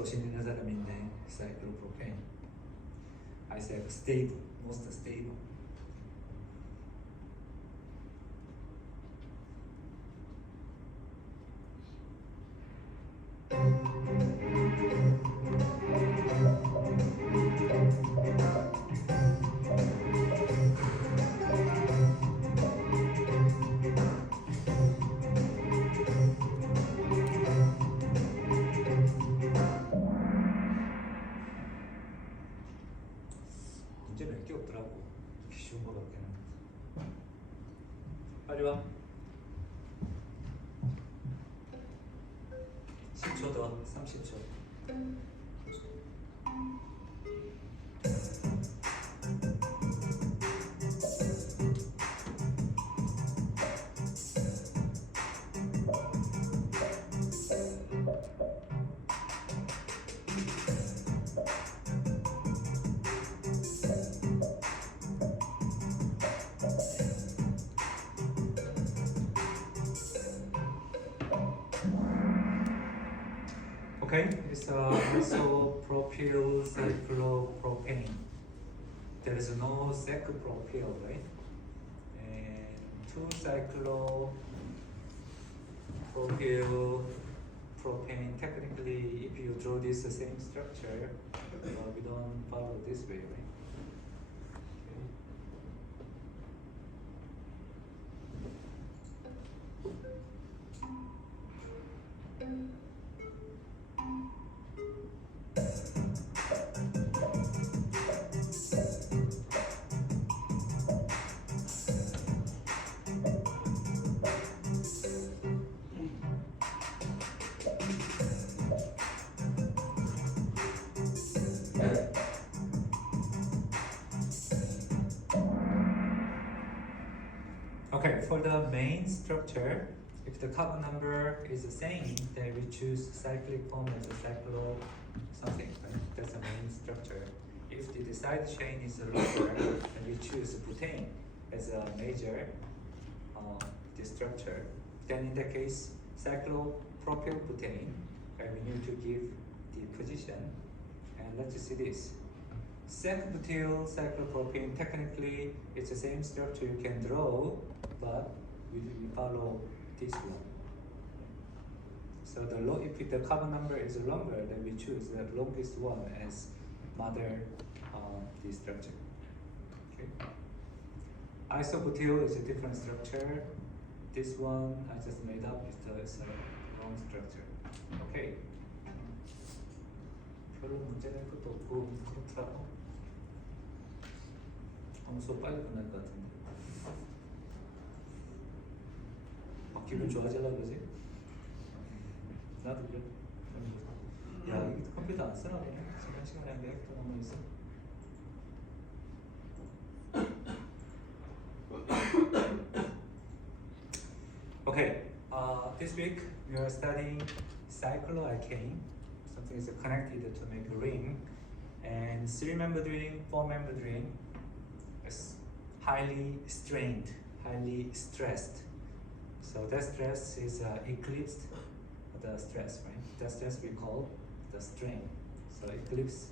소신 있는 사람인데 사이클로프로페인. I said stable, most stable. 문제 몇 개 없더라고. 이렇게 쉬운 거 같기는. 빨리 와. 10초 더, 30초. Okay, it's isopropyl cyclopropane. There is no cyclopropyl, right? And 2-cyclopropyl propane. Technically, if you draw this same structure, we don't follow this way, right? Okay, for the main structure, if the carbon number is the same, then we choose cyclic form as a cyclo something, right? That's the main structure. If the side chain is longer, then we choose butane as a major the structure. Then in that case, cyclopropylbutane, and we need to give the position. And let's see this. Sec-butyl cyclopropane, technically it's the same structure you can draw, but we follow this one. So if the carbon number is longer, then we choose the longest one as mother the structure. Okay. Isobutyl is a different structure. This one I just made up, it's a wrong structure. Okay. 별로 문제 낼 것도 없고 그렇더라고. 수업 빨리 끝날 것 같은데. 막 기분 좋아지려고 그러지? 나도 그래. 야, 이게 컴퓨터 안 쓰나 보네. 지금 시간에 한 100도 넘어 있어. Okay, this week we are studying cycloalkane. Something is connected to make a ring, and 3-membered ring, 4-membered ring is highly strained, highly stressed. So that stress is eclipsed the stress, right? That stress we call the strain. So eclipse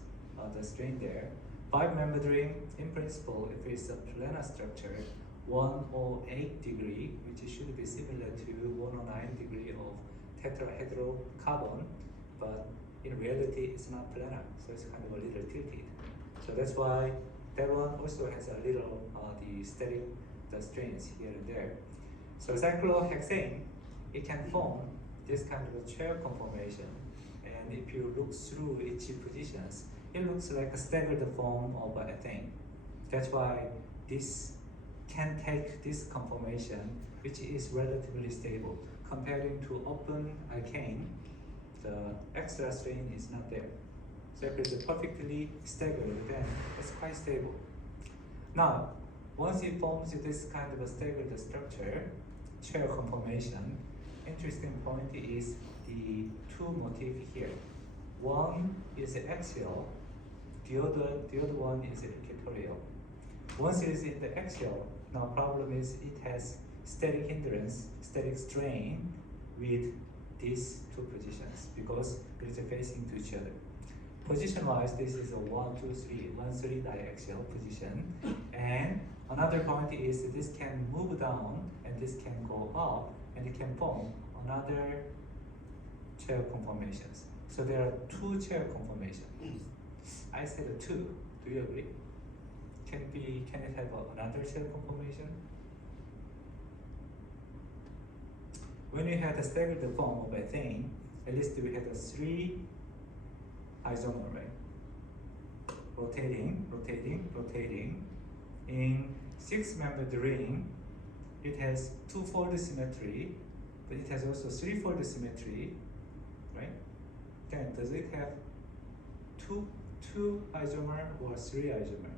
the strain there. 5-membered ring, in principle, if it's a planar structure, 108 degree, which should be similar to 109 degree of tetrahedral carbon, but in reality it's not planar, so it's kind of a little tilted. So that's why that one also has a little the static the strains here and there. So cyclohexane, it can form this kind of a chair conformation, and if you look through each positions, it looks like a staggered form of ethane. That's why this can take this conformation, which is relatively stable. Comparing to open alkane, the extra strain is not there. So if it's perfectly staggered, then it's quite stable. Now, once it forms this kind of a staggered structure, chair conformation, interesting point is the two motifs here. One is axial, the other one is equatorial. Once it is in the axial, now problem is it has static hindrance, static strain with these two positions because it is facing to each other. Position wise, this is a 1, 2, 3, 1, 3 diaxial position. And another point is this can move down and this can go up and it can form another chair conformations. So there are two chair conformations. I said two. Do you agree? Can it have another chair conformation? When we had a staggered form of ethane, at least we had a 3 isomer, right? Rotating. In 6-membered ring, it has 2-fold symmetry, but it has also 3-fold symmetry, right? Then does it have two isomer or 3 isomer?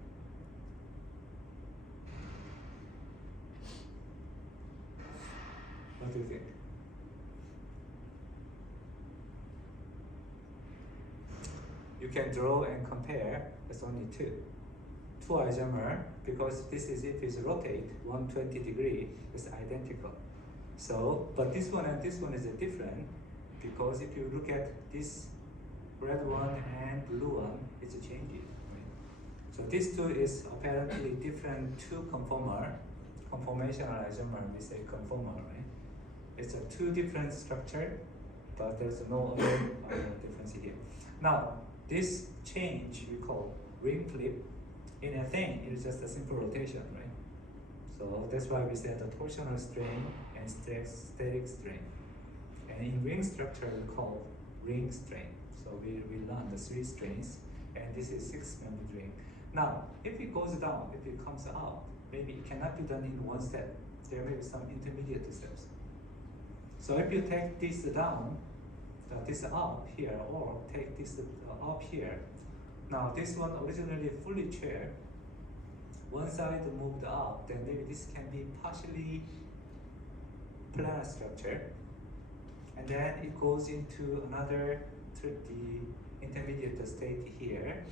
What do you think? You can draw and compare. It's only 2 isomer, because this is, if it's rotate 120 degree, it's identical. So, but this one and this one is different, because if you look at this red one and blue one, it's changing. Right? So these two is apparently different 2 conformational isomer. We say conformal, right? It's a 2 different structure, but there's no other difference here. Now, this change we call ring flip. In ethane, it is just a simple rotation, right? So that's why we say the torsional strain and static strain. And in ring structure, we call ring strain. So we learn the 3 strains, and this is 6-membered ring. Now, if it goes down, if it comes up, maybe it cannot be done in one step. There may be some intermediate steps. So if you take this down, this up here, or take this up here. Now this one originally fully chair, one side moved up, then maybe this can be partially planar structure, and then it goes into another the intermediate state here,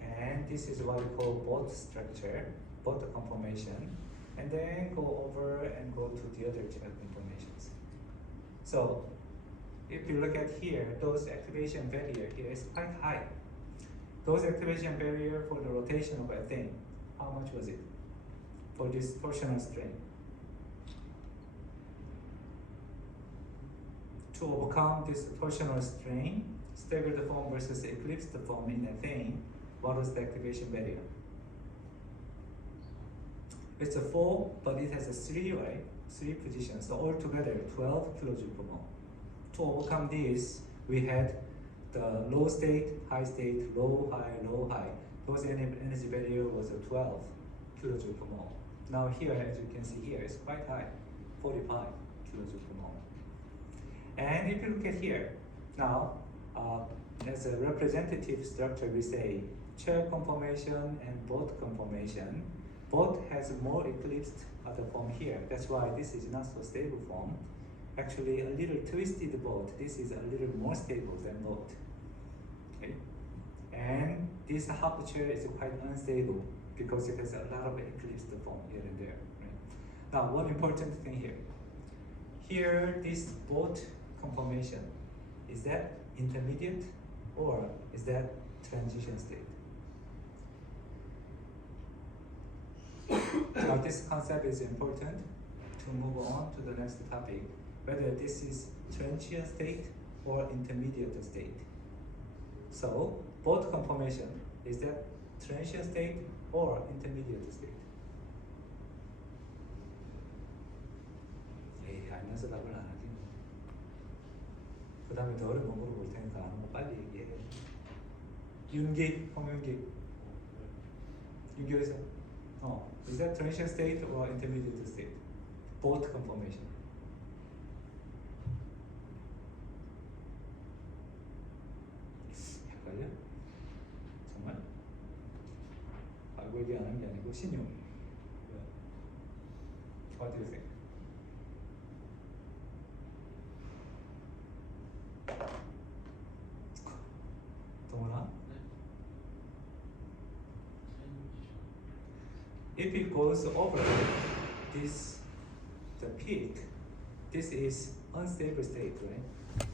and this is what we call boat structure, boat conformation, and then go over and go to the other chair conformations. So if you look at here, those activation barrier here is quite high. Those activation barrier for the rotation of ethane, how much was it for this torsional strain? To overcome this torsional strain, staggered form versus eclipsed form in ethane, what was the activation barrier? It's a 4, but it has a 3, right? 3 positions, so altogether 12 kilojoule per mole. To overcome this, we had the low state, high state, low, high. Those energy barrier was a 12 kilojoule per mole. Now here, as you can see here, it's quite high, 45 kilojoule per mole. And if you look at here, now, as a representative structure, we say chair conformation and boat conformation. Boat has more eclipsed the form here. That's why this is not so stable form. Actually, a little twisted boat. This is a little more stable than boat. Okay, and this half chair is quite unstable because it has a lot of eclipsed form here and there. Right? Now, one important thing here. Here, this boat conformation, is that intermediate or is that transition state? Now, this concept is important to move on to the next topic, whether this is transient state or intermediate state. So, both conformation, is that transient state or intermediate state? 알면서 답을 안 하긴. 그 다음에 더 어려운 거 물어볼 테니까 아는 거 빨리 얘기해. 윤기, 홍윤기. 윤기에서 is that transition state or intermediate state? Both conformation. 헷갈려? 정말? 알고 얘기 안 하는 게 아니고 신용. What do you think? 동원아? If it goes over this, the peak, this is unstable state, right?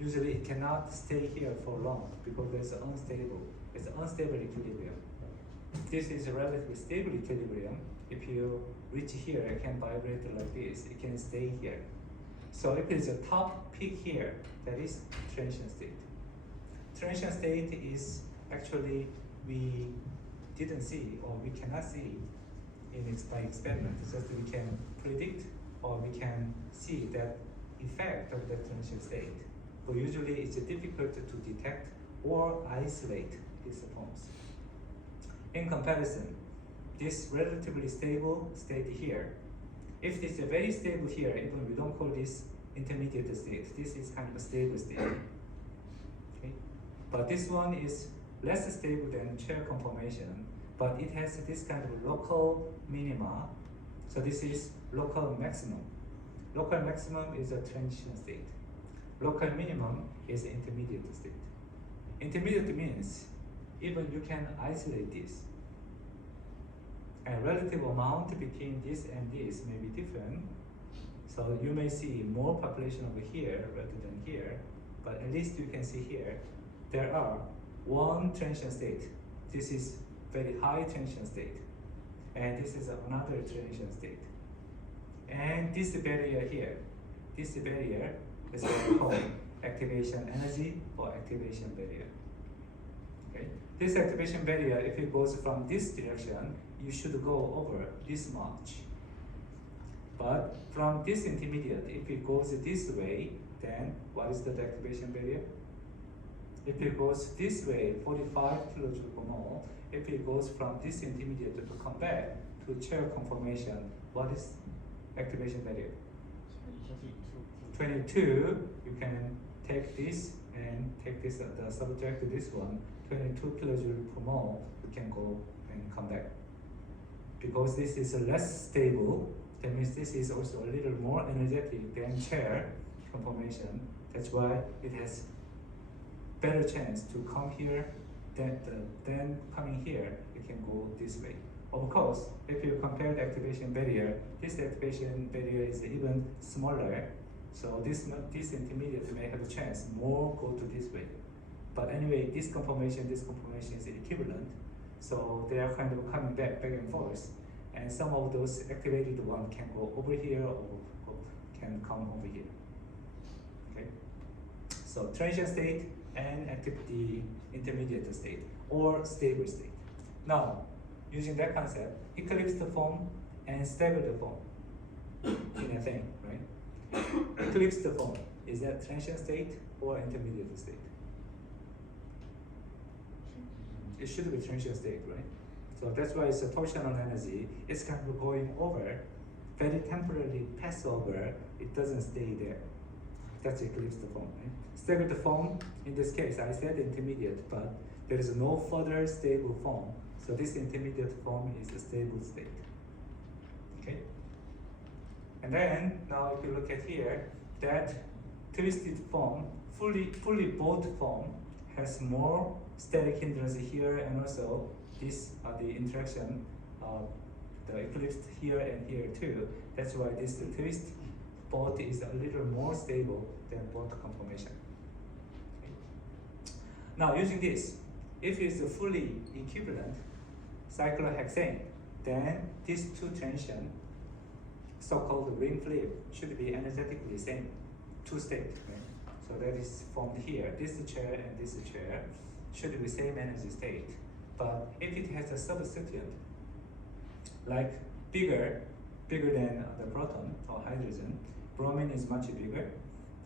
usually it cannot stay here for long because it's unstable. It's unstable equilibrium. This is a relatively stable equilibrium. If you reach here, it can vibrate like this. It can stay here. So if it's a top peak here, that is transition state. Transition state is actually we didn't see or we cannot see by experiment. Just we can predict or we can see that effect of the transition state. But usually it's difficult to detect or isolate these forms. In comparison, this relatively stable state here, if it's a very stable here, even we don't call this intermediate state, this is kind of a stable state. Okay? But this one is less stable than chair conformation, but it has this kind of local minima. So this is local maximum. Local maximum is a transition state. Local minimum is intermediate state. Intermediate means even you can isolate this. And relative amount between this and this may be different. So you may see more population over here rather than here, but at least you can see here, there are one transition state. This is very high transition state. And this is another transition state. And this barrier here, this barrier is what we call activation energy or activation barrier. Okay? This activation barrier, if it goes from this direction, you should go over this much. But from this intermediate, if it goes this way, then what is the activation barrier? If it goes this way, 45 kilojoule per mole, if it goes from this intermediate to come back to chair conformation, what is activation barrier? 22. You can take this and take this, the subject to this one, 22 kilojoule per mole, you can go and come back. Because this is less stable, that means this is also a little more energetic than chair conformation. That's why it has better chance to come here than coming here. It can go this way. Of course, if you compare the activation barrier, this activation barrier is even smaller. So this intermediate may have a chance more go to this way. But anyway, this conformation is equivalent. So they are kind of coming back and forth. And some of those activated one can go over here or can come over here. Okay. So transition state and the intermediate state or stable state. Now, using that concept, eclipsed form and staggered form in a thing, right? Eclipsed form, is that transition state or intermediate state? It should be transition state, right? So that's why it's a torsional energy. It's kind of going over, very temporarily pass over, it doesn't stay there. That's eclipsed form, right? Staggered form, in this case, I said intermediate, but there is no further stable form. So this intermediate form is a stable state. Okay? And then, now if you look at here, that twisted form, fully bowed form, has more static hindrance here, and also this the interaction of the eclipse here and here too. That's why this twist both is a little more stable than both conformation. Okay. Now using this, if it's a fully equivalent cyclohexane, then these two transition, so-called ring flip, should be energetically same, two state. Right? So that is formed here. This chair and this chair should be same energy state. But if it has a substituent, like bigger than the proton or hydrogen, bromine is much bigger,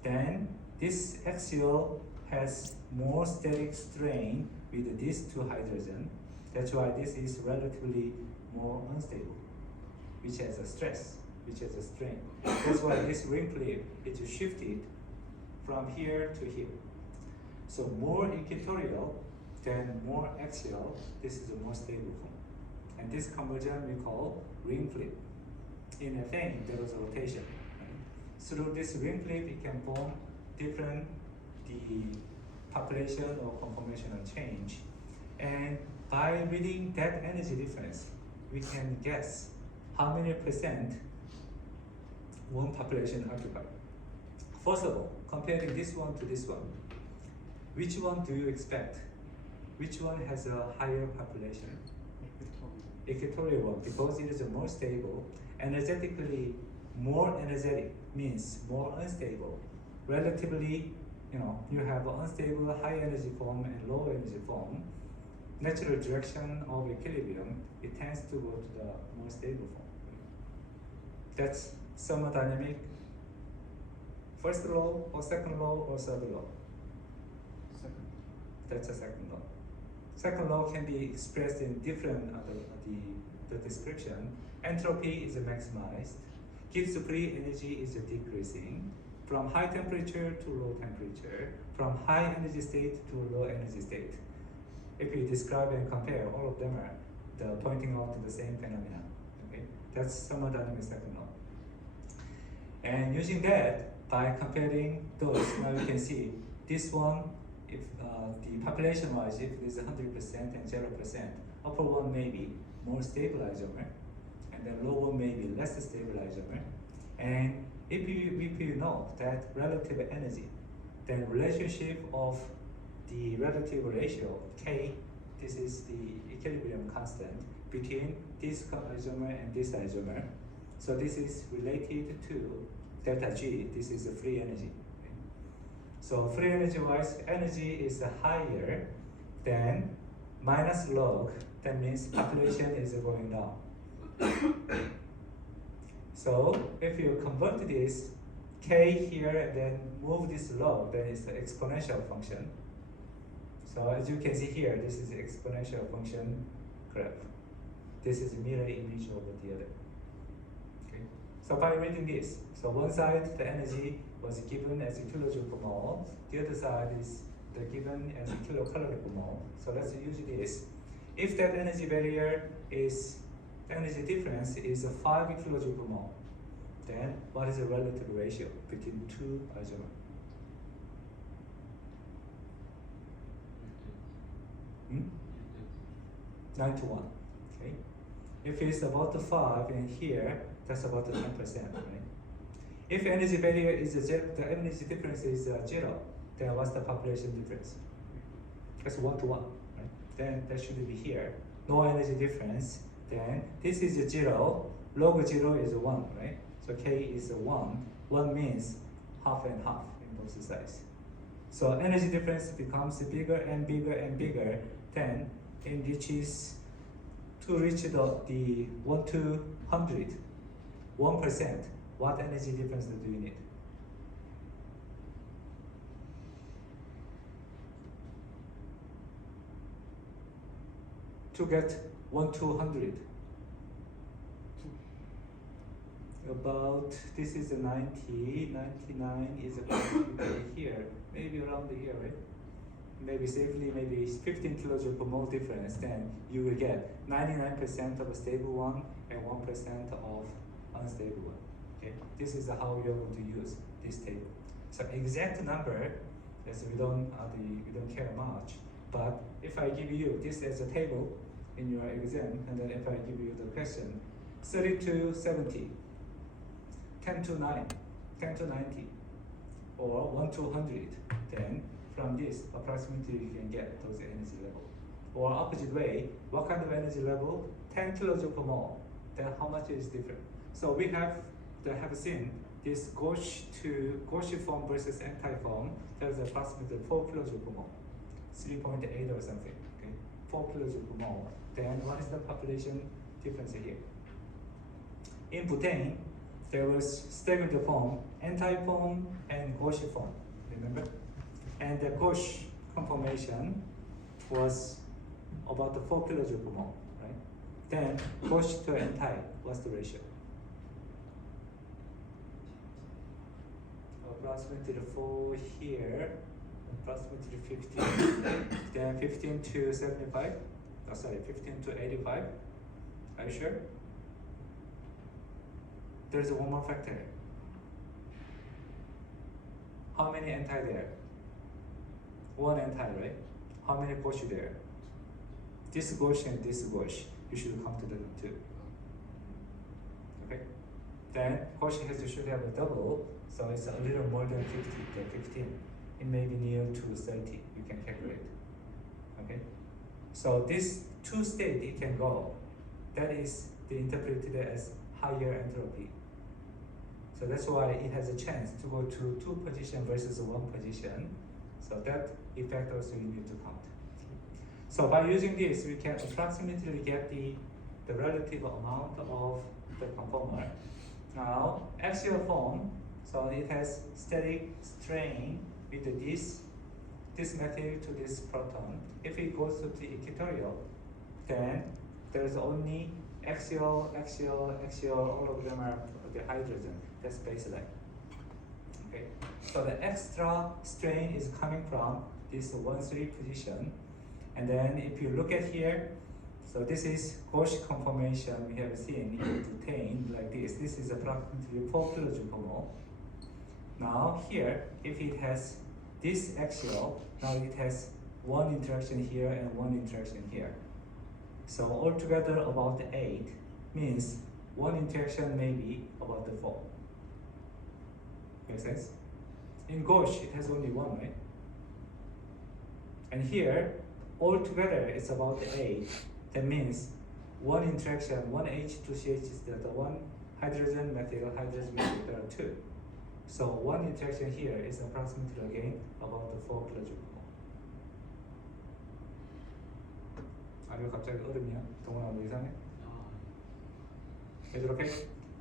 then this axial has more static strain with these two hydrogen. That's why this is relatively more unstable, which has a stress, which has a strain. That's why this ring flip is shifted from here to here. So more equatorial than more axial, this is a more stable form. And this conversion we call ring flip. In a thing, there was a rotation. Right? Through this ring flip, it can form different the population or conformational change. And by reading that energy difference, we can guess how many % one population occupy. First of all, comparing this one to this one, which one do you expect? Which one has a higher population? Equatorial one, because it is more stable, energetically more energetic means more unstable. Relatively, you have unstable high energy form and low energy form. Natural direction of equilibrium, it tends to go to the more stable form. That's thermodynamic first law or second law or third law? Second. That's a second law. Second law can be expressed in different the description. Entropy is maximized. Gibbs free energy is decreasing from high temperature to low temperature, from high energy state to low energy state. If you describe and compare, all of them are pointing out to the same phenomena. Okay, that's thermodynamic second law. And using that, by comparing those, now you can see this one, if the population-wise, if it is 100% and 0%, upper one may be more stable isomer, and then lower may be less stable isomer. And if you know that relative energy, then relationship of the relative ratio K, this is the equilibrium constant between this isomer and this isomer. So this is related to delta G, this is the free energy. So free energy wise, energy is higher than minus log, that means population is going down. So if you convert this K here and then move this log, then it's the exponential function. So as you can see here, this is the exponential function graph. This is a mirror image over the other. Okay. So by reading this, so one side the energy was given as a kilojoule per mole, the other side is given as a kilocalorie per mole. So let's use this. If that energy barrier is, the energy difference is 5 kilojoule per mole, then what is the relative ratio between two isomers? 9 to 1. Okay. If it's about 5 and here, that's about 10%, right? If energy barrier is zero, the energy difference is 0, then what's the population difference? That's 1 to 1, right? Then that should be here. No energy difference. Then this is 0. Log 0 is 1, right? So K is 1. 1 means half and half in both sides. So energy difference becomes bigger and bigger and bigger. Then it reaches to reach the 1 to 100, 1%. What energy difference do you need? To get 1 to 100. About, this is a 90, 99 is about here, maybe around here, right? Maybe safely, maybe 15 kilojoule per mole difference, then you will get 99% of a stable one and 1% of unstable one. Okay, this is how we are going to use this table. So exact number, as we don't care much. But if I give you this as a table in your exam, and then if I give you the question, 30 to 70, 10 to 9, 10 to 90, or 1 to 100, then from this approximately you can get those energy level. Or opposite way, what kind of energy level? 10 kilojoule per mole. Then how much is different? So we have seen this gauche form versus anti-form. That is approximately 4 kilojoule per mole, 3.8 or something. Okay, 4 kilojoule per mole. Then what is the population difference here? In butane, there was staggered form, anti-form, and gauche form. Remember? And the gauche conformation was about 4 kilojoule per mole, right? Then gauche to anti, what's the ratio? Approximately 4 here, approximately 15, then 15 to 75, oh, sorry, 15 to 85, are you sure? There's one more factor. How many anti there? One anti, right? How many gauche there? This gauche and this gauche, you should count them too. Okay? then Cauchy should have a double, so it's a little more than 15. It may be near to 30, you can calculate. Okay? So this two state it can go, that is interpreted as higher entropy. So that's why it has a chance to go to 2 position versus 1 position. So that effect also you need to count. So by using this, we can approximately get the relative amount of the conformer. Now, axial form, so it has static strain with this methyl to this proton. If it goes to the equatorial, then there's only axial, all of them are the hydrogen. That's baseline. Okay. So the extra strain is coming from this 1,3 position. And then if you look at here, so this is Cauchy conformation we have seen in butane like this. This is approximately 4 kilojoule per mole. Now here, if it has this axial, now it has 1 interaction here and 1 interaction here. So altogether about 8 means 1 interaction may be about 4. Make sense? In gauche, it has only 1, right? And here, altogether, it's about 8. That means 1 interaction, 1 H2CH is the 1 hydrogen methyl, there are 2. So 1 interaction here is approximately again about 4 kilojoule per mole. 아니면 갑자기 얼음이야? 동원아 뭐 이상해? Is it okay?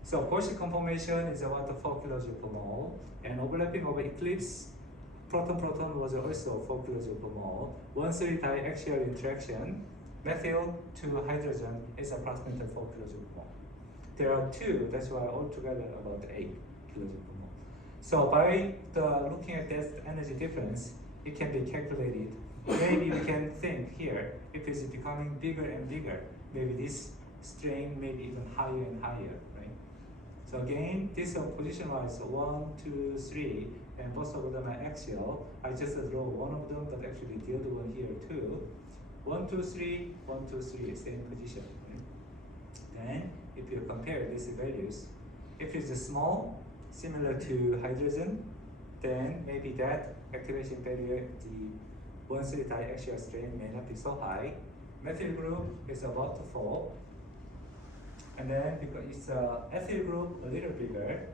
So Cauchy conformation is about 4 kilojoule per mole, and overlapping of eclipse proton-proton was also 4 kilojoule per mole. 1,3 diaxial interaction, methyl to hydrogen is approximately 4 kilojoule per mole. There are 2, that's why altogether about 8 kilojoule per mole. So by looking at this energy difference, it can be calculated. Maybe we can think here, if it's becoming bigger and bigger, maybe this strain may be even higher and higher, right? So again, this position-wise, 1, 2, 3, and both of them are axial. I just draw one of them, but actually the other one here too. 1, 2, 3, 1, 2, 3, same position. Right? Then, if you compare these values, if it's small, similar to hydrogen, then maybe that activation value, the 1,3 diaxial strain may not be so high. Methyl group is about 4. And then because it's a ethyl group a little bigger,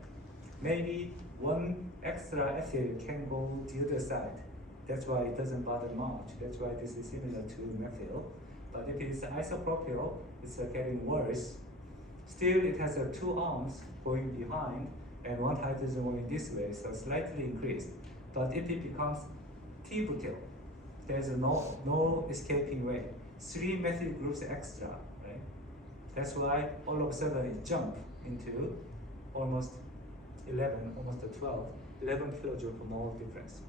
maybe 1 extra ethyl can go the other side. That's why it doesn't bother much. That's why this is similar to methyl. But if it's isopropyl, it's getting worse. Still, it has 2 arms going behind and 1 hydrogen going this way, so slightly increased. But if it becomes T-butyl, there's no escaping way. 3 methyl groups extra, right? That's why all of a sudden it jumped into almost 11, almost 12, 11 kilojoule per mole difference.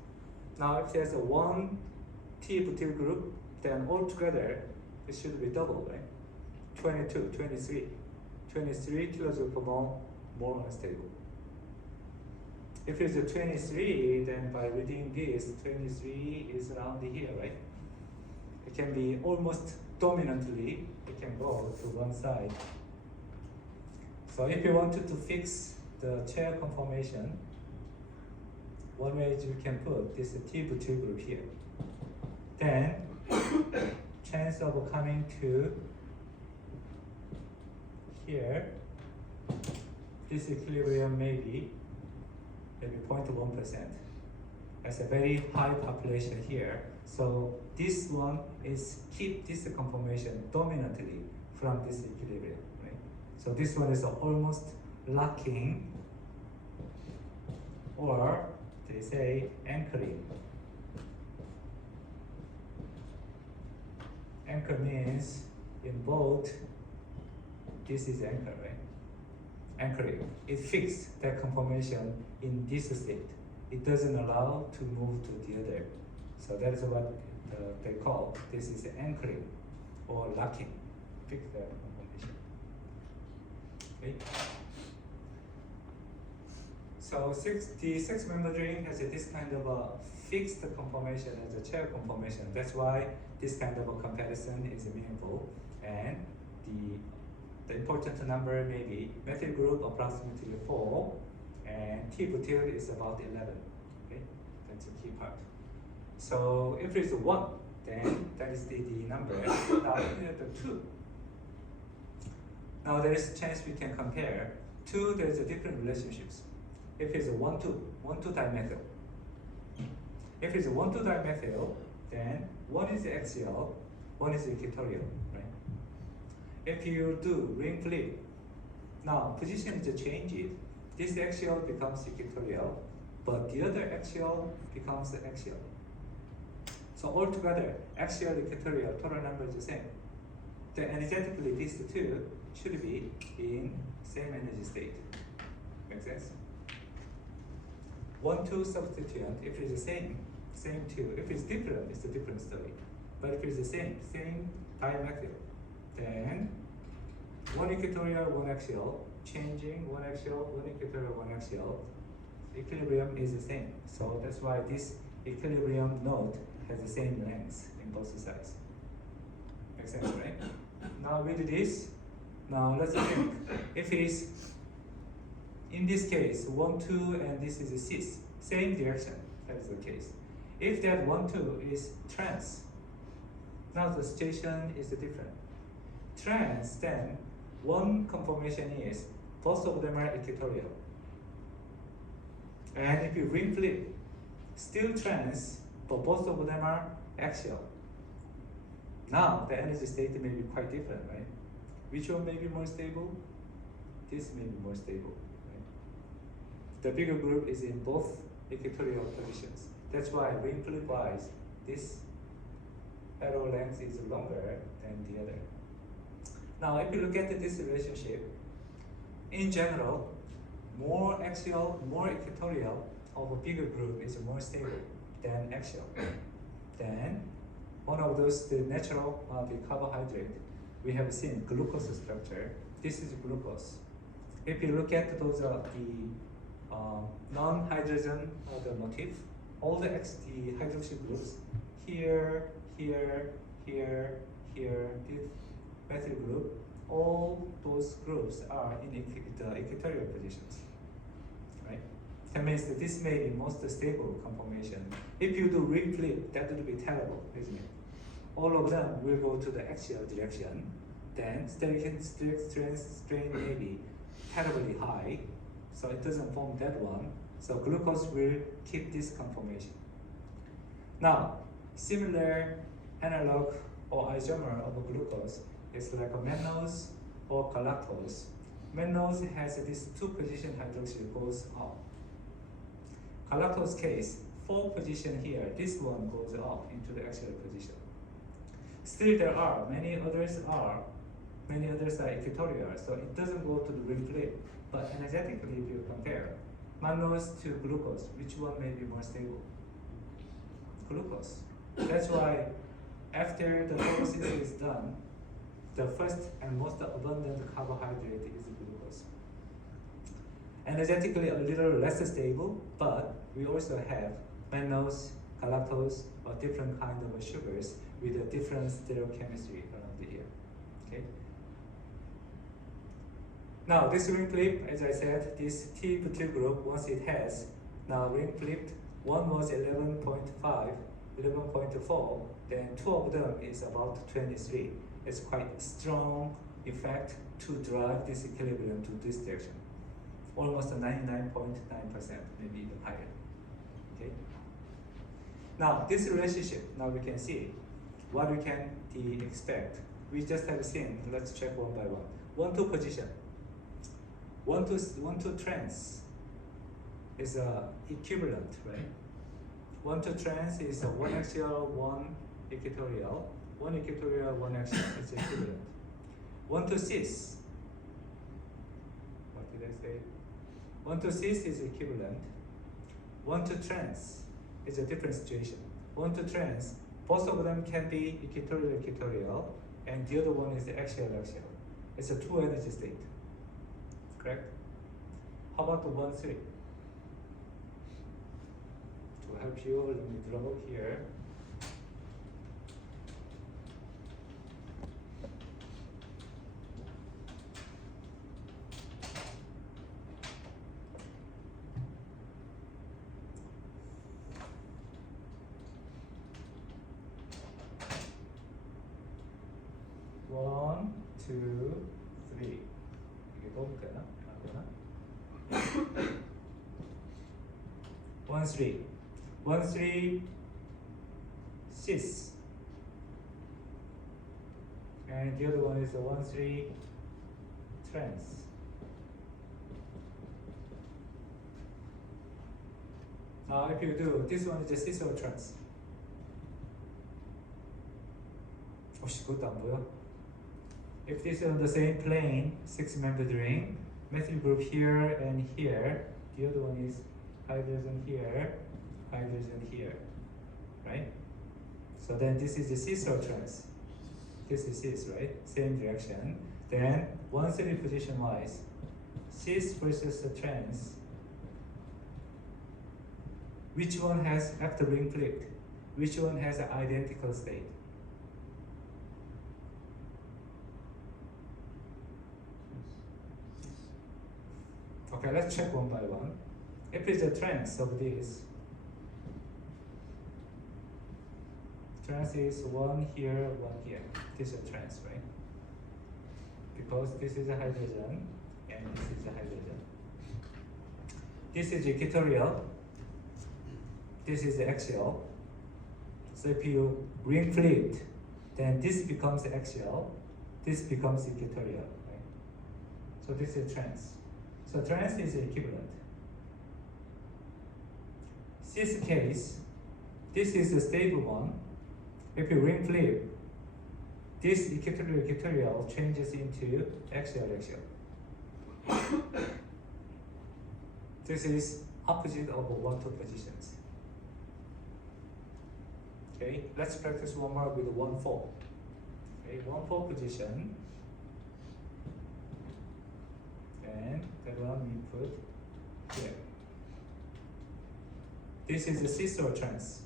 Now if there's a 1 T-butyl group, then altogether it should be double, right? 22, 23 kilojoule per mole more unstable. If it's a 23, then by reading this, 23 is around here, right? It can be almost dominantly, it can go to one side. So if you wanted to fix the chair conformation, one way is you can put this T-butyl group here. Then, chance of coming to here, this equilibrium may be maybe 0.1%. That's a very high population here. So this one is keep this conformation dominantly from this equilibrium, right? So this one is almost locking, or they say anchoring. Anchor means in both, this is anchor, right? Anchoring. It fixed that conformation in this state. It doesn't allow to move to the other. So that is what they call, this is anchoring or locking. Fix that conformation. Okay. So the 6-member ring has this kind of a fixed conformation as a chair conformation. That's why this kind of a comparison is meaningful, and the The important number may be methyl group approximately 4 and T-butyl is about 11. Okay, that's a key part. So if it's 1, then that is the number. Now here the 2. Now there is a chance we can compare 2, there's a different relationships. If it's a 1,2 dimethyl. If it's a 1,2 dimethyl, then 1 is axial, 1 is equatorial, right? If you do ring flip, now position is changed. This axial becomes equatorial, but the other axial becomes axial. So altogether, axial, equatorial, total number is the same. Then energetically, these two should be in same energy state. Make sense? 1,2 substituent, if it's the same 2. If it's different, it's a different story. But if it's the same dimethyl, then 1 equatorial, 1 axial, changing 1 axial, 1 equatorial, 1 axial, equilibrium is the same. So that's why this equilibrium node has the same length in both sides. Makes sense, right? Now with this, now let's think. If it's in this case 1, 2, and this is a cis, same direction. That is the case. If that 1, 2 is trans, now the situation is different. Trans, then one conformation is both of them are equatorial. And if you ring flip, still trans, but both of them are axial. Now the energy state may be quite different, right? Which one may be more stable? This may be more stable, right? The bigger group is in both equatorial positions. That's why ring flip wise, this arrow length is longer than the other. Now if you look at this relationship, in general, more axial, more equatorial of a bigger group is more stable than axial. Then one of those, the natural the carbohydrate, we have seen glucose structure. This is glucose. If you look at those the non-hydrogen the motif, all the hydroxy groups here, here, here, here, this methyl group, all those groups are in the equatorial positions, right? That means that this may be most stable conformation. If you do ring flip, that would be terrible, isn't it? All of them will go to the axial direction. Then strain may be terribly high, so it doesn't form that one. So glucose will keep this conformation. Now, similar analog or isomer of glucose is like a mannose or galactose. Mannose has this 2-position hydroxyl goes up. Galactose case, 4 position here, this one goes up into the axial position. Still there are many others are equatorial, so it doesn't go to the ring flip. But energetically, if you compare mannose to glucose, which one may be more stable? Glucose. That's why after the photosynthesis is done, the first and most abundant carbohydrate is glucose. Energetically a little less stable, but we also have mannose, galactose, or different kind of sugars with a different stereochemistry around here. Okay. Now this ring flip, as I said, this T-butyl group, once it has now ring flipped, one was 11.5, 11.4, then 2 of them is about 23. It's quite strong effect to drive this equilibrium to this direction. Almost 99.9%, maybe even higher. Okay. Now this relationship, now we can see what we can expect. We just have seen, let's check one by one. 1, 2 position. 1, 2 trans is equivalent, right? 1, 2 trans is 1 axial, 1 equatorial. 1 equatorial, 1 axial is equivalent. 1, 2 cis. What did I say? 1, 2 cis is equivalent. 1, 2 trans is a different situation. 1, 2 trans, both of them can be equatorial, and the other one is axial. It's a 2 energy state. Correct? How about the 1, 3? To help you, let me draw here. 2, 3. 이게 너무 되나? 안 되나? 1, 3. 1, 3, cis. And the other one is a 1, 3, trans. Now, if you do, this one is a cis or trans. 혹시 그것도 안 보여? If this is on the same plane, 6-membered ring, methyl group here and here, the other one is hydrogen here, hydrogen here, right? So then this is the cis or trans. This is cis, right? Same direction. Then 1, 3 position wise, cis versus the trans. Which one has, after ring flipped, which one has an identical state? Okay, let's check one by one. If it's a trans of this, trans is 1 here, 1 here. This is a trans, right? Because this is a hydrogen and this is a hydrogen. This is equatorial. This is the axial. So if you ring flipped, then this becomes axial, this becomes equatorial, right? So this is trans. So trans is equivalent. Cis case, this is the stable one. If you ring flip, this equatorial changes into axial. This is opposite of 1, 2 positions. Okay, let's practice one more with 1, 4. Okay, 1, 4 position. And that one we put here. This is a cis or trans.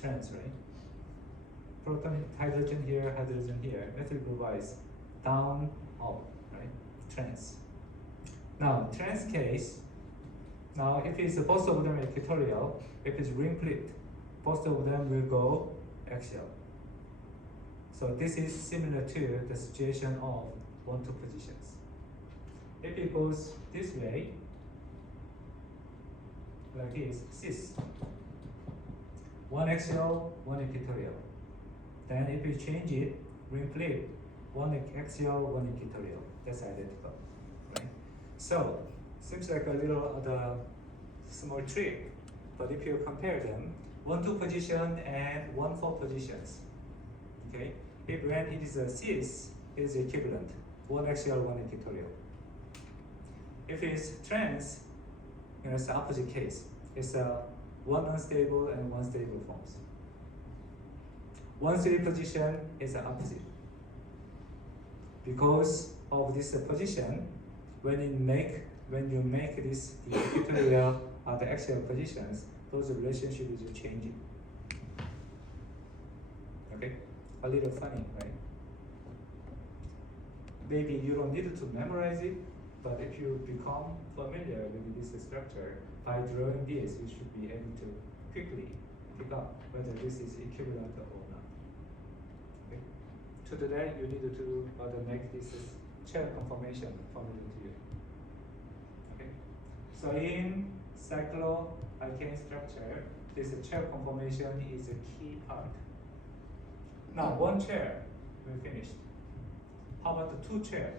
Trans, right? Proton, hydrogen here, methyl group wise, down, up, right? Trans. Now, trans case, now if it's both of them equatorial, if it's ring flipped, both of them will go axial. So this is similar to the situation of 1, 2 positions. If it goes this way, like this, cis, 1 axial, 1 equatorial. Then if you change it, ring flip, 1 axial, 1 equatorial. That's identical, right? So seems like a little small trick, but if you compare them, 1, 2 position and 1, 4 positions, okay? If when it is a cis, it is equivalent, 1 axial, 1 equatorial. If it's trans, it's the opposite case. It's a 1 unstable and 1 stable forms. 1, 3 position is the opposite. Because of this position, when you make this the equatorial or the axial positions, those relationships is changing. Okay, a little funny, right? Maybe you don't need to memorize it, but if you become familiar with this structure, by drawing this, you should be able to quickly pick up whether this is equivalent or not. Okay. To do that, you need to make this chair conformation familiar to you. Okay. So in cycloalkane structure, this chair conformation is a key part. Now, 1 chair, we finished. How about the 2 chair?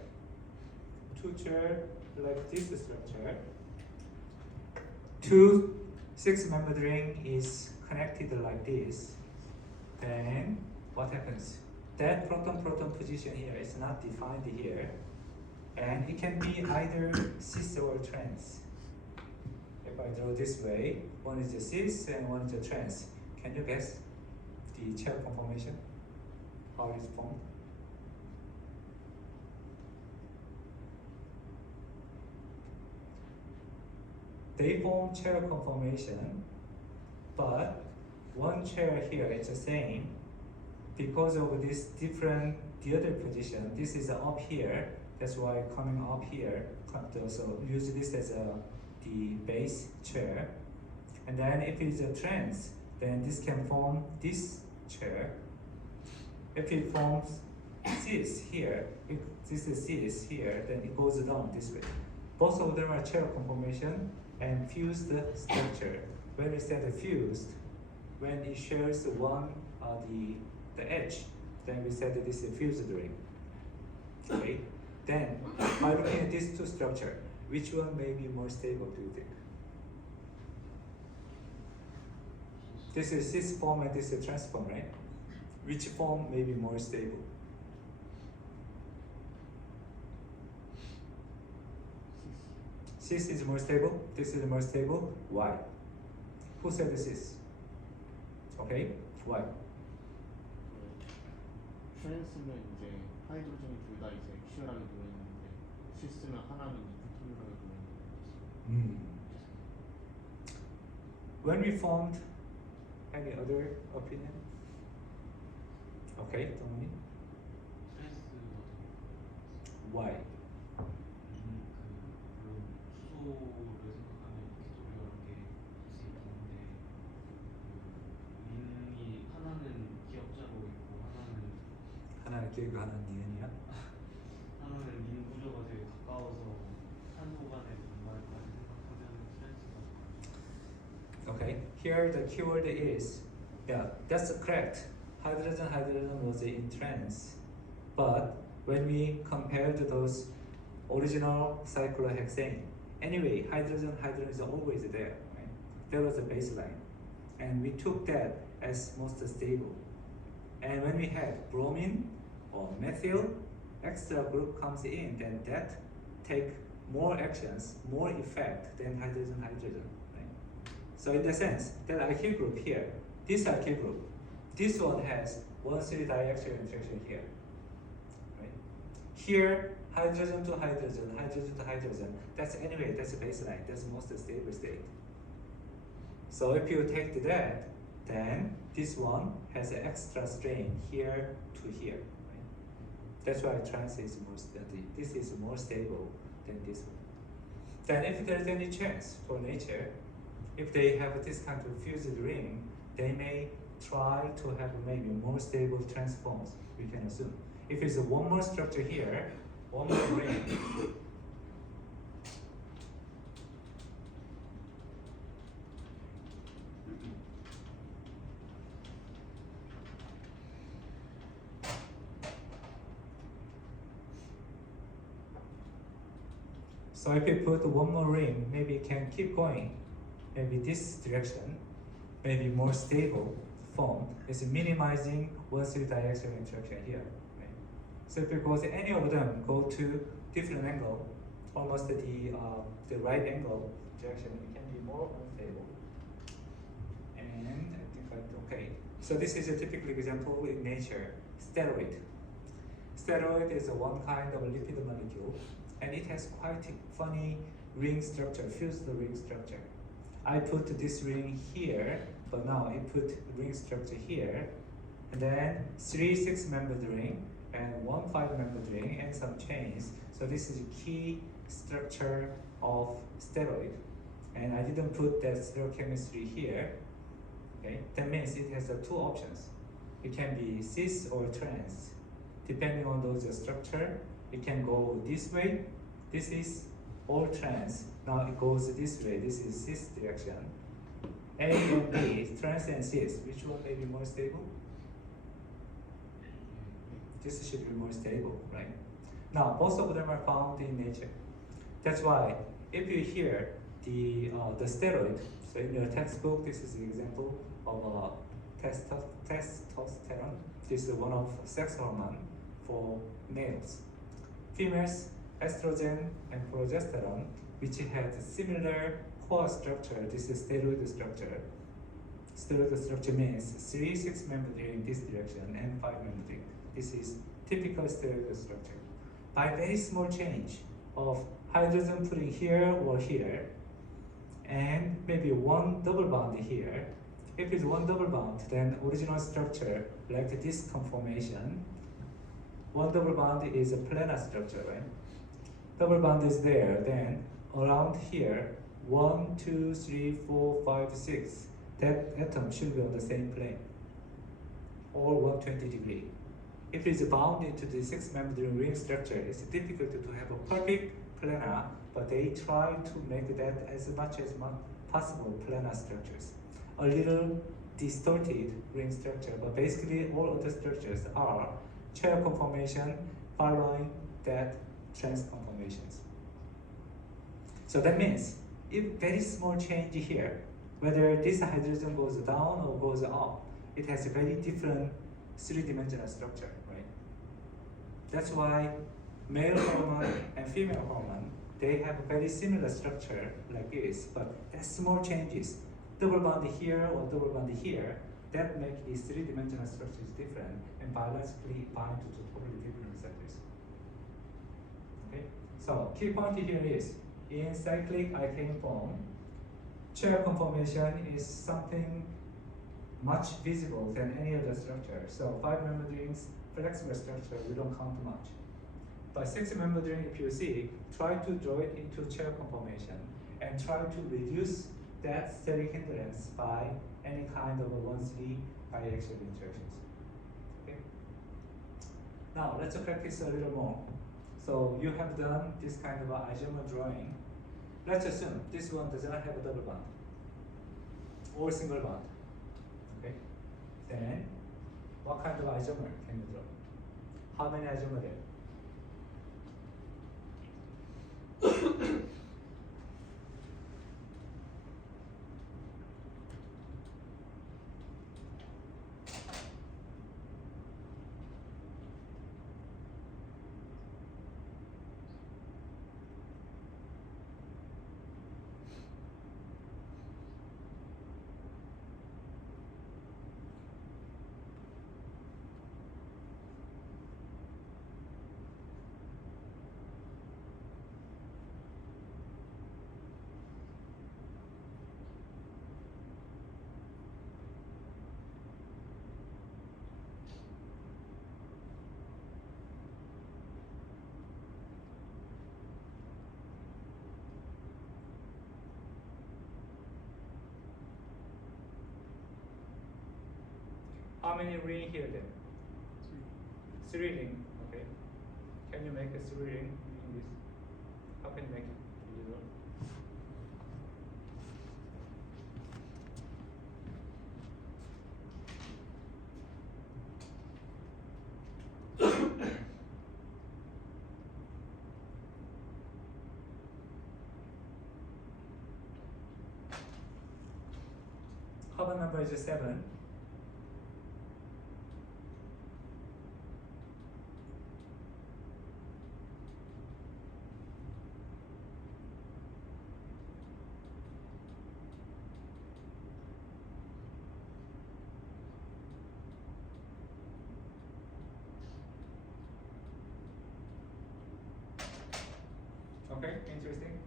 2 chair like this structure. 2 6-membered ring is connected like this. Then what happens? That proton-proton position here is not defined here, and it can be either cis or trans. If I draw this way, one is a cis and one is a trans. Can you guess the chair conformation? How it is formed? They form chair conformation, but 1 chair here is the same because of this different the other position. This is up here, that's why coming up here. So use this as the base chair. And then if it's a trans, then this can form this chair. If it forms cis here, if this is cis here, then it goes down this way. Both of them are chair conformation and fused structure. When we say the fused, when it shares one the edge, then we said that this is a fused ring. Okay. Then by looking at these two structures, which one may be more stable, do you think? This is cis form and this is trans form, right? Which form may be more stable? Cis is more stable, this is more stable. Why? Who said this is? Okay, why? 트랜스는 이제 하이드로전이 둘 다 이제 퀴어하게 들어있는데 시스는 하나는 이프토리하게 들어있는 거였어요. When we formed, any other opinion? Okay, Dominic. Why? 하나는 기억이 하나는 니은이야? 하나는 린 구조가 되게 가까워서 산소 간의 분말까지 생각하면 트랜스가 Okay, here the keyword is, yeah, that's correct. Hydrogen was in trans, but when we compared those original cyclohexane, anyway, hydrogen is always there, right? That was the baseline, and we took that as most stable. And when we had bromine or methyl, extra group comes in, then that take more actions, more effect than hydrogen, right? So in the sense, that alkyl group here, this alkyl group, this one has 1,3 diaxial interaction here, right? Here, hydrogen to hydrogen, that's anyway, that's a baseline, that's the most stable state. So if you take that, then this one has an extra strain here to here, right? That's why trans is more steady. This is more stable than this one. Then if there's any chance for nature, if they have this kind of fused ring, they may try to have maybe more stable transforms, we can assume. If it's one more structure here, one more ring, so if you put one more ring, maybe it can keep going. Maybe this direction, maybe more stable form is minimizing 1,3 diaxial interaction here. Right? So because any of them go to different angle, almost the right angle direction, it can be more unstable. And I think okay. So this is a typical example in nature, steroid. Steroid is one kind of lipid molecule, and it has quite funny ring structure, fused ring structure. I put this ring here, but now I put ring structure here, and then 3 6-membered ring and 1 5-membered ring and some chains. So this is a key structure of steroid, and I didn't put that stereochemistry here. Okay, that means it has two options. It can be cis or trans, depending on those structure. It can go this way. This is all trans. Now it goes this way. This is cis direction. A and B, trans and cis. Which one may be more stable? This should be more stable, right? Now both of them are found in nature. That's why if you hear the steroid, so in your textbook, this is an example of testosterone. This is one of sex hormone for males. Females, estrogen and progesterone, which has similar core structure. This is steroid structure. Steroid structure means 3 6-membered ring in this direction and 5-membered ring. This is typical steroid structure. By very small change of hydrogen putting here or here, and maybe one double bond here. If it's one double bond, then original structure like this conformation. One double bond is a planar structure, right? Double bond is there, then around here, 1, 2, 3, 4, 5, 6, that atom should be on the same plane, or 120 degree. If it is bounded to the 6-membered ring structure, it's difficult to have a perfect planar, but they try to make that as much as possible planar structures. A little distorted ring structure, but basically all other structures are chair conformation following that trans conformations. So that means if very small change here, whether this hydrogen goes down or goes up, it has a very different three-dimensional structure, right? That's why male hormone and female hormone, they have a very similar structure like this, but that small changes, double bond here or double bond here, that make these three-dimensional structures different and biologically bind to totally different receptors. Okay, so key point here is in cyclic alkane form, chair conformation is something much visible than any other structure. So 5-membered rings, flexible structure, we don't count much. But 6-membered ring, if you see, try to draw it into chair conformation and try to reduce that steric hindrance by any kind of a 1,3 biaxial interactions. Okay. Now let's practice a little more. So you have done this kind of isomer drawing. Let's assume this one does not have a double bond or single bond. Okay. Then what kind of isomer can you draw? How many isomer there? How many ring here then? Three ring. Okay. Can you make a 3 ring in this? How can you make it? Carbon number is 7. Okay, interesting.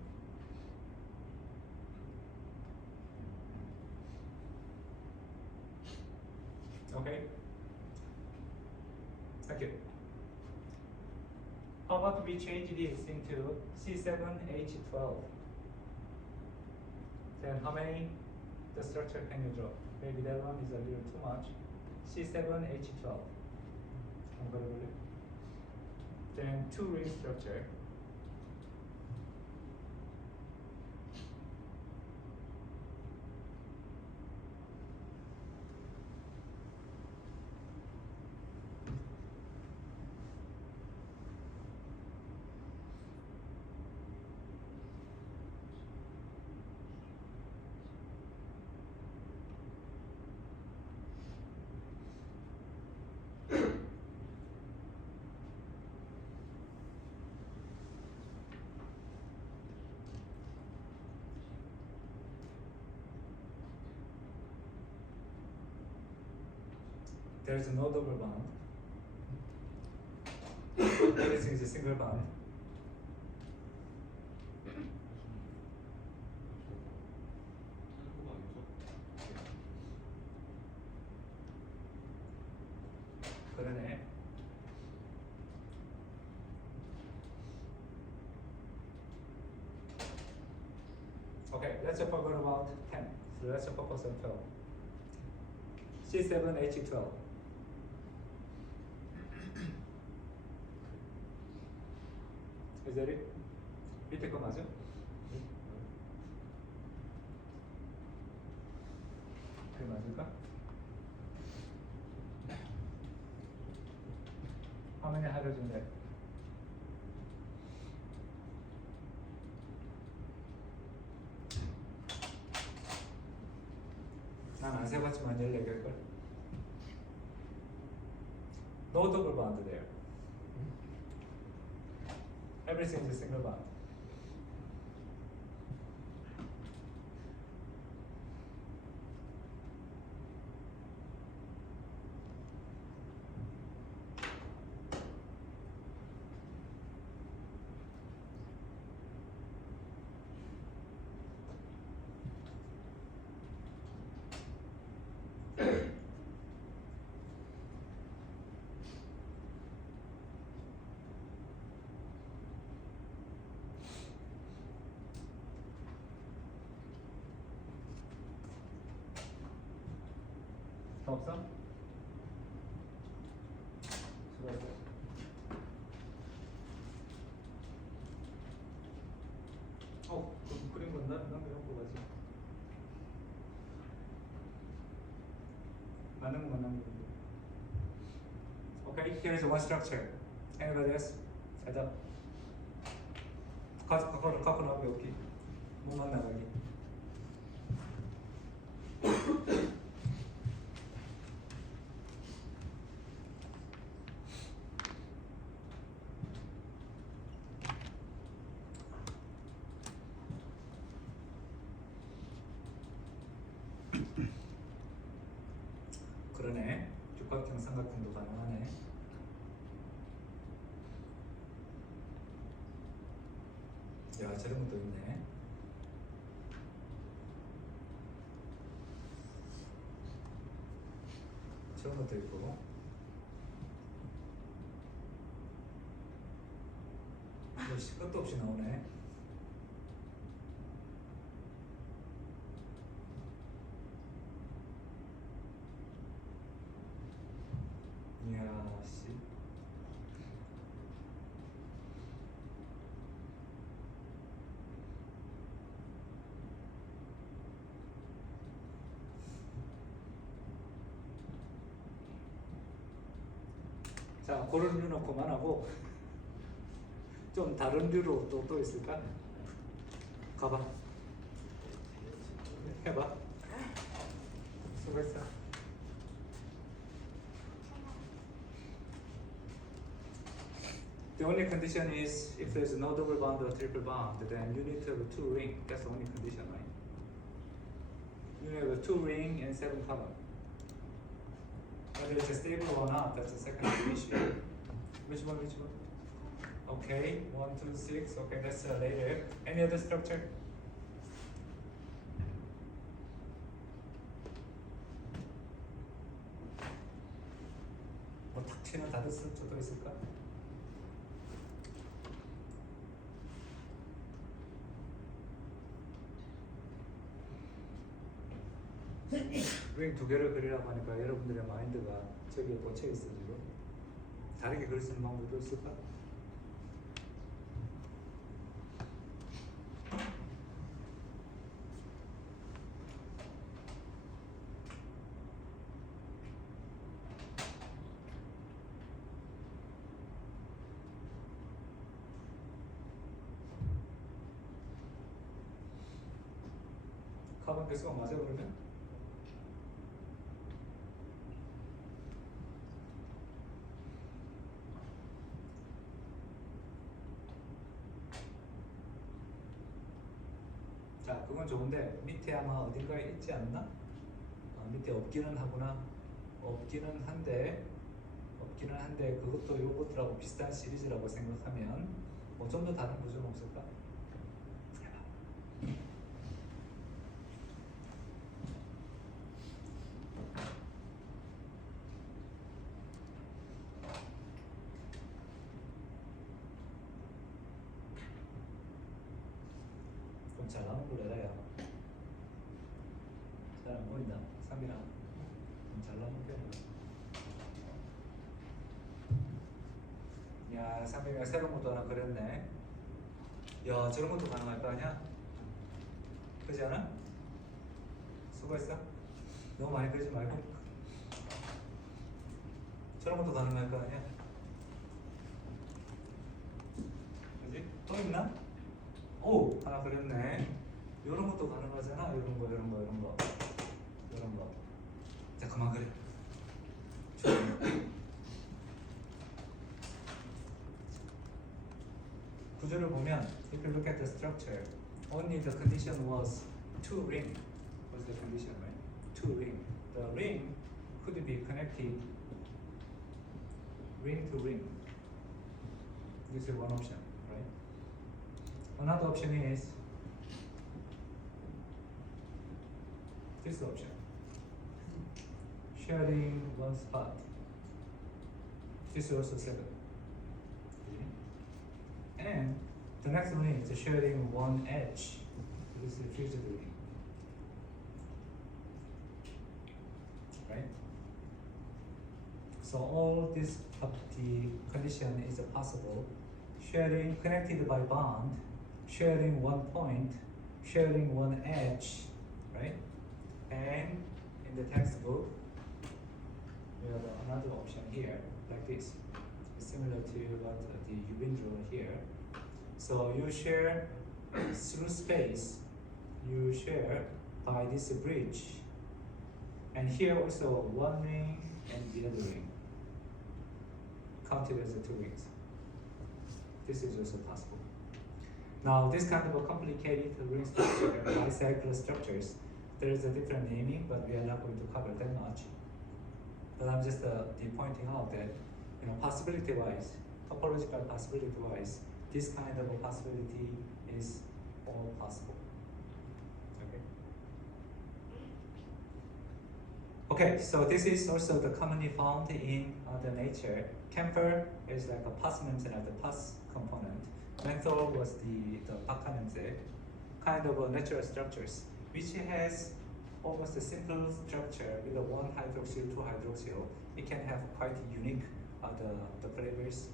Okay. Thank you. How about we change this into C7H12? Then how many the structure can you draw? Maybe that one is a little too much. C7H12. Then 2 ring structure. There is no double bond. Everything is a single bond. 그러네. Okay. let's forget about 10. So let's focus on 12. C7H12. Is that it? 밑에 거 맞아? 그게 맞을까? 화면에 하려준 데. 난 안 세봤지만 14개일걸. No double bond there. Everything is a single bond. 더 없어? 수고했어. 그림 건 남겨놓고 가지. 맞는 것만 남겨놓고. Okay, here is one structure. Anybody else? 잘 잡. 갖고 나오기 없기. 못 만나가기. 그러네. 육각형, 삼각형도 가능하네. 야, 저런 것도 있네. 저런 것도 있고. 끝도 없이 나오네. 이야, 씨. 자, 그런 류 놓고만 하고 좀 다른 류로 또 있을까? 가봐. 해봐. 수고했어. The only condition is if there's no double bond or triple bond, then you need to have 2 ring. That's the only condition, right? You have a 2 ring and 7 carbon. Whether it's stable or not, that's a secondary issue. Which one? Okay, 1, 2, 6. Okay, that's later. Any other structure? 뭐 탁 튀는 다른 structure도 있을까? 링 2개를 그리라고 하니까 여러분들의 마인드가 저기에 꽂혀 있어 지금. 다르게 그릴 수 있는 방법도 있을까? 카본 개수가 맞아 그러면? 자, 그건 좋은데 밑에 아마 어딘가에 있지 않나? 밑에 없기는 하구나. 없기는 한데 그것도 요것들하고 비슷한 시리즈라고 생각하면 뭐 좀 더 다른 구조는 없을까? 해봐. 좀 잘 나오는 걸 내라 야. 안 보인다. 3이랑 잘 나온 편이야. 야, 3이랑 새로운 것도 하나 그렸네. 야, 저런 것도 가능할 거 아니야? 그렇지 않아? 수고했어. 너무 많이 그리지 말고 저런 것도 가능할 거 아니야? 그지? 또 있나? 오! 하나 그렸네. 요런 것도 가능하잖아. 요런 거. 자, 그만 그래. 구조를 보면 if you look at the structure, only the condition was two ring. What's the condition, right? Two ring. The ring could be connected ring to ring. This is one option, right? Another option is this option. Sharing one spot. This is also 7. And the next one is sharing one edge. This is fused ring. Right? So all this of the condition is possible. Sharing connected by bond, sharing one point, sharing one edge, right? And in the textbook, we have another option here, like this. It's similar to what the Ubin drew here. So you share through space, you share by this bridge. And here also one ring and the other ring. Counted as the two rings. This is also possible. Now this kind of a complicated ring structure, bicycler structures, there is a different naming, but we are not going to cover that much. But I'm just pointing out that, possibility-wise, topological possibility-wise, this kind of a possibility is all possible. Okay, so this is also the commonly found in the nature. Camphor is like a pus nemse, the pus component. Menthol was the baka nemse, kind of natural structures, which has almost a simple structure with a 1 hydroxyl, 2 hydroxyl. It can have quite unique the flavors,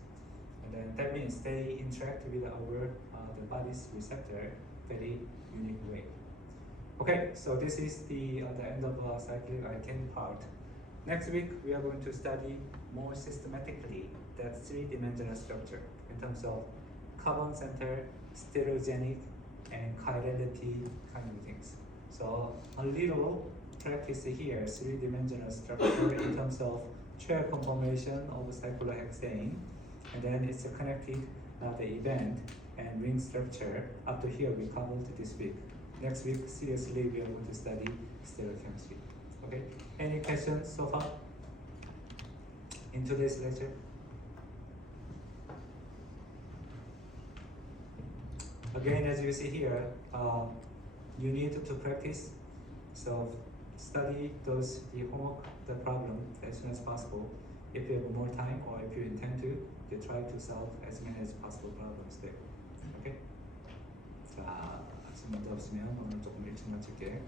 and then that means they interact with our the body's receptor very unique way. Okay, so this is the end of cyclic alkane part. Next week we are going to study more systematically that three-dimensional structure in terms of carbon center, stereogenic, and chirality kind of things. So a little practice here, three-dimensional structure in terms of chair conformation of cyclohexane, and then it's connected the event and ring structure. Up to here we covered this week. Next week, seriously, we are going to study stereochemistry. Okay? Any questions so far in today's lecture? Again, as you see here, you need to practice. So study the homework, the problem as soon as possible. If you have more time or if you intend to, you try to solve as many as possible problems there. Okay? 자, 질문도 없으면 오늘 조금 일찍 마칠게.